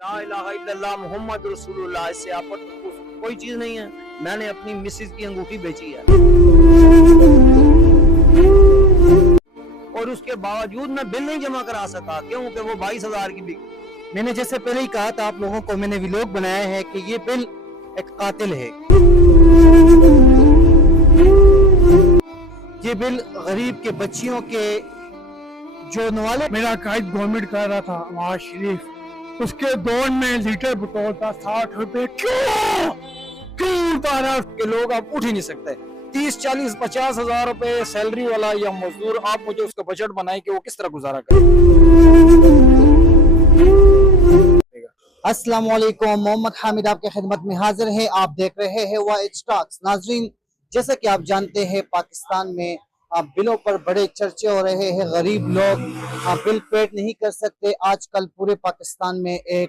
ला इलाहा इल्लल्लाह मोहम्मद रसूलुल्लाह, इससे आप कोई चीज नहीं है। मैंने अपनी मिसेज की अंगूठी बेची है और उसके बावजूद मैं बिल नहीं जमा करा सका, क्योंकि वो 22,000 की बिकी। मैंने जैसे पहले ही कहा था आप लोगों को, मैंने व्लॉग बनाया है कि ये बिल एक कातिल है। ये बिल गरीब के बच्चियों के जो नवाले। मेरा कायद गवर्नमेंट कर रहा था नवाज शरीफ, उसके दौर में लीटर पेट्रोल का 60 रुपए क्यों क्यों उतारा? के लोग आप उठ ही नहीं सकते। 30, 40, 50 हजार रुपए सैलरी वाला या मजदूर, आप मुझे उसका बजट बनाए कि वो किस तरह गुजारा करे। अस्सलाम वालेकुम, मोहम्मद हामिद आपके खिदमत में हाजिर है। आप देख रहे हैं वाइज टॉक्स। नाजरीन, जैसा कि आप जानते हैं पाकिस्तान में बिलों पर बड़े चर्चे हो रहे हैं। गरीब लोग बिल पेड नहीं कर सकते। आजकल पूरे पाकिस्तान में एक